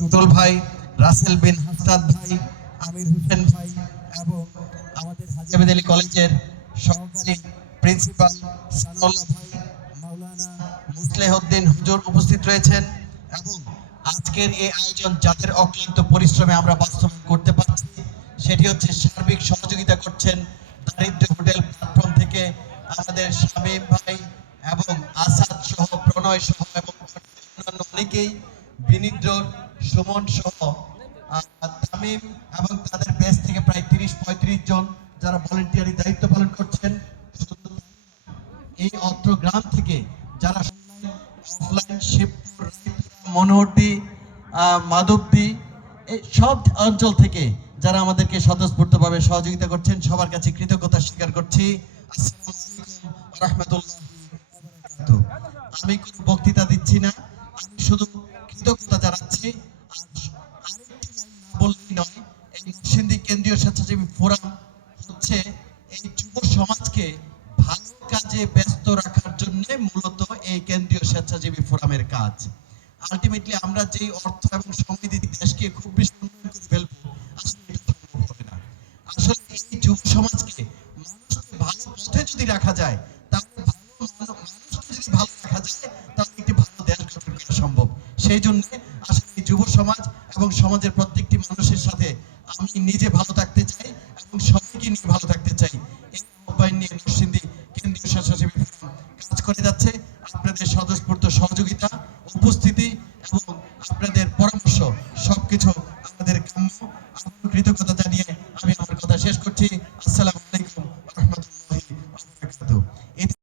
টুটল ভাই, রাসেল বিন হাসনাত ভাই, আমির হোসেন ভাই এবং আমাদের হাজী আহমেদ আলী কলেজের সহকারী প্রিন্সিপাল সানাউল্লাহ ভাই, মাওলানা মুসলেহউদ্দিন হুজুর উপস্থিত রয়েছেন এবং আজকের এই আয়োজন যাদের অক্লান্ত পরিশ্রমে আমরা বাস্তবায়ন করতে পারছি সেটি হচ্ছে সার্বিক সহযোগিতা করছেন দারিদ্র্য হোটেল প্ল্যাটফর্ম থেকে আমাদের শামীম ভাই এবং আসাদ সহ প্রণয় সহ এবং অন্যান্য অনেকেই, বিনিদ্র, সুমন সহ তামিম এবং তাদের বেস থেকে প্রায় 30-35 জন যারা ভলেন্টিয়ারি দায়িত্ব পালন করছেন। এই অত্র গ্রাম থেকে যারা অফলাইন শিবপুর, মনোহরদী, মাধবদী, এই সব অঞ্চল থেকে যারা আমাদেরকে স্বতঃস্ফূর্তভাবে সহযোগিতা করছেন সবার কাছে কৃতজ্ঞতা স্বীকার করছি। আসসালামু আলাইকুম ওয়া রাহমাতুল্লাহি ওয়া বারাকাতুহু। আমি কোনো বক্তৃতা দিচ্ছি না, আমি শুধু কৃতজ্ঞতা জানাচ্ছি। আর আরেকটি লাইন না বললেই নয়, এই নরসিংদী কেন্দ্রীয় স্বেচ্ছাসেবী ফোরাম হচ্ছে এই যুব সমাজকে ভালো কাজে ব্যস্ত রাখার জন্য মূলত এই কেন্দ্রীয় স্বেচ্ছাসেবী ফোরামের কাজ। আলটিমেটলি আমরা যেই অর্থ এবং সময় দিই দেশকে খুব বেশি উন্নয়ন করে ফেলবো, আসলে এটা সম্ভব হবে না। আসলে এই যুব সমাজকে, মানুষকে ভালো পথে যদি রাখা যায়, তাহলে মানুষকে যদি ভালো রাখা যায়, তাহলে একটি ভালো দেশ গঠন করা সম্ভব। সেই জন্য আসলে এই যুব সমাজ এবং সমাজের প্রত্যেকটি মানুষের সাথে আমি নিজে ভালো থাকতে চাই এবং সবাইকে নিয়ে ভালো থাকতে চাই। এই আহ্বান নিয়ে নরসিংদী কেন্দ্রীয় স্বেচ্ছাসেবী ফোরাম কাজ করে যাচ্ছে। আপনাদের স্বতঃস্ফূর্ত সহযোগিতা